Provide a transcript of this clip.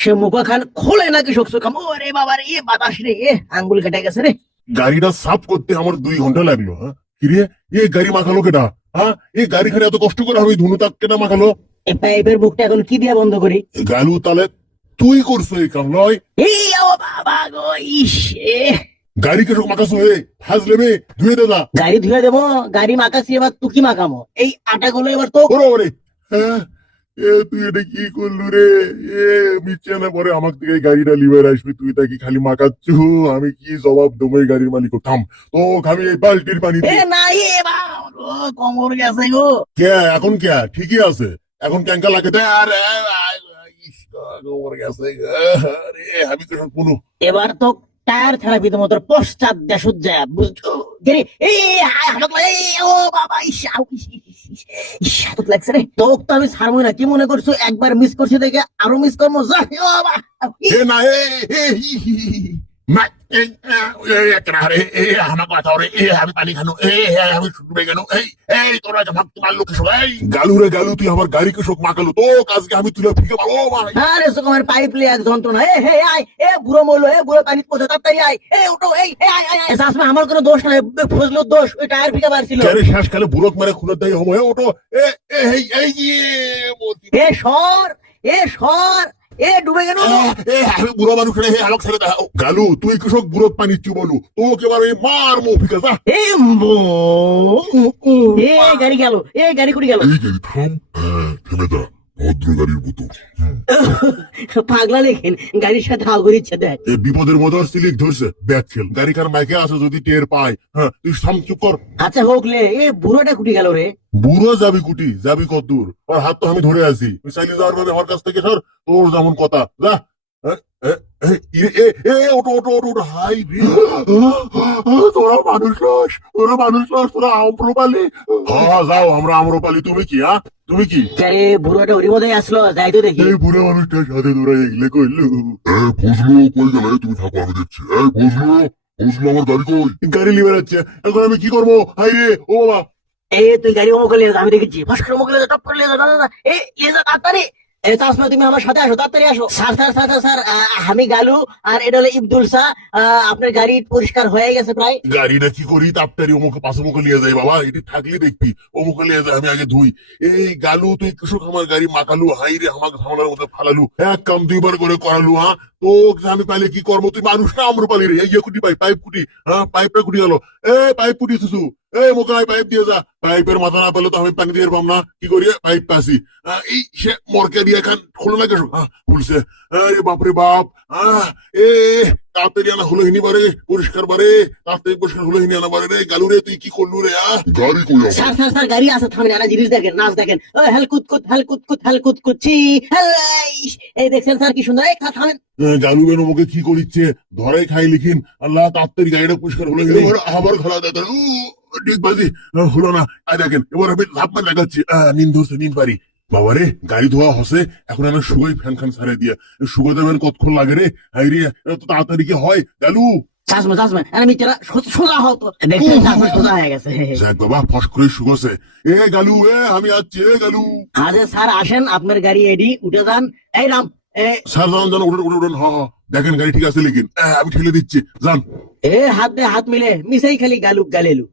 সে মুখখান খোলে নাকি শোকসো খাম। ওরে বাবা রে, বাতাস রে, আঙ্গুল কেটে গেছে রে। গাড়িটা সাফ করতে আমার 2 ঘন্টা লাগলো। হ্যাঁ কিরে, এই গাড়ি মাখালো কেটা? হ্যাঁ এই গাড়ি খানে এত কষ্ট করে আমি ধুনু তাক কেটা মাখালো? এই পাইপের মুখটা এখন কি দিয়ে বন্ধ করি? গালু তাহলে তুই করছো এই কাম নয়? এই ও বাবা গো, ইস গাড়ি কেসব মাখাছো হে, ফাজলে মে ধুয়ে দে যা। গাড়ি ধুয়ে দেবো? গাড়ি মাখাছি, এবার তুই কি মাখামো? এই আটাগুলো এবার তো ওরে ওরে, হ্যাঁ তুই এটা কি করলু রে? মিচ্ছে না পরে আমার থেকে গাড়িটা লিভার আসবি, তুই তাকে খালি মাখাচ্ছু। আমি কি জবাব দেবো এই গাড়ির মালিক? থাম তো, আমি এই বালতির পানি না বাবা গো, কোমর গেছে গো। কে এখন কে ঠিকই আছে, এখন ক্যাঙ্কা লাগে দেয়। আর কোমর গেছে রে, আমি তো কোনো এবার তো টায়ার থেরাপি তোমার তোর পশ্চাৎ দেশ যায়, বুঝছো? ও বাবা, হাতত লাগছে রে। তোকে তো আমি ছাড়বো না, কি মনে করছো একবার মিস করছি দেখে আরো মিস করবো? না আমাকে কথা রে, আমি পানি খানো, আমি ডুবে গেল। এই তোরা যে ভাবতে পারলো কৃষক, এই গালু রে গালু, তুই আমার গাড়ি কৃষক মাখালো তো, আজকে আমি তুলে ফিকে পাবো। আরে সুকুমার পাইপ লিয়ে এক যন্ত্রণা। আয় বুড়ো মরলো, বুড়ো পানি পৌঁছে তাড়াতাড়ি আয়। ওটো, আমার কোনো দোষ নাই, ফজলুর দোষ, ওই টায়ার ফিকে পারছিল। শেষ কালে বুড়ক মারে খুলে দেয় হমো। ওটো সর, সর, ডুবে গেল। আমি বুড়ো মানুষ রে, আলোক ছেড়ে দাও। গালু তুই কৃষক বুড়ক পানি চু বলু, তোকে এবার এই মার মো ফিকে যা। গাড়ি গেল, গাড়ি কুড়ি গেল। এই গাড়ি থাম, থেমে যা, ভদ্র গাড়ির মতো। পাগলা লেখেন, গাড়ির সাথে আগুন ইচ্ছে দেখ। এই বিপদের মতো সিলিক ধরছে ব্যাগ খেল, গাড়ি কার মাইকে আসে যদি টের পায়। হ্যাঁ তুই থাম, চুপ কর। আচ্ছা হোক লে, বুড়োটা কুটি গেল রে। বুড়ো যাবি কুটি, যাবি কত দূর? ওর হাত তো আমি ধরে আছি, তুই চাইলে যাওয়ার ভাবে আমার কাছ থেকে সর, তোর যেমন কথা যা। ওটো ওটো ওটো ওটো, হাই রে, তোরা মানুষ লস, তোরা মানুষ লস, তোরা আম্রপালি। হ্যাঁ যাও, আমরা আম্রপালি। তুমি কি? তুমি কি? আরে বুড়োটা ওরই মধ্যে আসলো, যাই তো দেখি। এই বুড়ো মানুষটার সাথে তোরা এগলে করলো। ফজলু কই গেল? তুমি থাকো, আমি দেখছি। ফজলু, ফজলু আমার গাড়ি কই? গাড়ি লিবে যাচ্ছে, এখন আমি কি করবো? হাই রে ও বাবা। তুই গাড়ি অমুক লিয়ে যা, আমি দেখেছি। ফসকার অমুক লিয়ে যা, টপ করে লিয়ে যা, দাদা লিয়ে যা তাড়াতাড়ি। তাসমা তুমি আমার সাথে আসো, তাড়াতাড়ি আসো। স্যার স্যার স্যার স্যার, আমি গালু, আর এটা হলো ইবদুল শাহ। আপনার গাড়ি পরিষ্কার হয়ে গেছে প্রায়। গাড়িটা কি করি? তাপটারি অমুকে পাশে মুখে লিয়ে যায় বাবা, এটি থাকলে দেখবি অমুকে লিয়ে যায়, আমি আগে ধুই। এই গালু তুই কৃষক আমার গাড়ি মাখালু, হাই রে আমাকে ঝামেলার মধ্যে ফালালু, এক কাম 2বার করে করালু। তো আমি পাইলে কি করবো? তুই মানুষ না আম্রপালি রে। এই কুটি পাইপ কুটি, পাইপটা কুটি গেল। পাইপ কুটি শুধু, মোকে পাইপ দিয়ে যা। পাইপের মাথা না পেলে তো আমি পানি দিয়ে পাম না, কি করি? পাইপ পাসি। এই সে মরকে দিয়ে খান খুলে না কেন? খুলছে। বাপরে বাপ। এ তাড়াতাড়ি আনা হলো হিনি বারে, পরিষ্কার বারে, তাড়াতাড়ি পরিষ্কার হলো হিনি আনা বারে রে। গালু রে তুই কি করলু রে? গাড়ি কই? স্যার স্যার স্যার, গাড়ি আছে, থামেন, আনা জিনিস দেখেন, নাচ দেখেন। হেল কুতকুচ্ছি। এই দেখছেন স্যার কি সুন্দর? থামেন। গালু বেন ওকে কি করিচ্ছে? ধরাই খাই লিখিন। আল্লাহ তাড়াতাড়ি গাড়িটা পরিষ্কার হলো হিনি। আবার খোলা দেয় ঠিক বাজি হলো না। দেখেন এবার আমি লাভ দেখাচ্ছি। নিন ধরছে, নিন পারি। বাবারে গাড়ি ধোয়া হসে, এখন আমি শুগোই ফ্যান খান ছাড়ে দিয়া। শুগো দেবেন কতক্ষণ লাগে রে? হাই রে, এত তাড়াতাড়ি কি হয়? গালু সোজা হও তো, দেখছেন সোজা হয়ে গেছে। যাক বাবা, ফস করে শুগোছে। গালু আমি আসছি। গালু আরে স্যার আসেন, আপনার গাড়ি এডি, উঠে যান। এই রাম, স্যার জান জান, উঠুন উঠুন উঠুন। দেখেন গাড়ি ঠিক আছে লিখিন, আমি ঠেলে দিচ্ছি, যান। হাত দে, হাত মিলে মিশাই খালি গালুক গালেলু।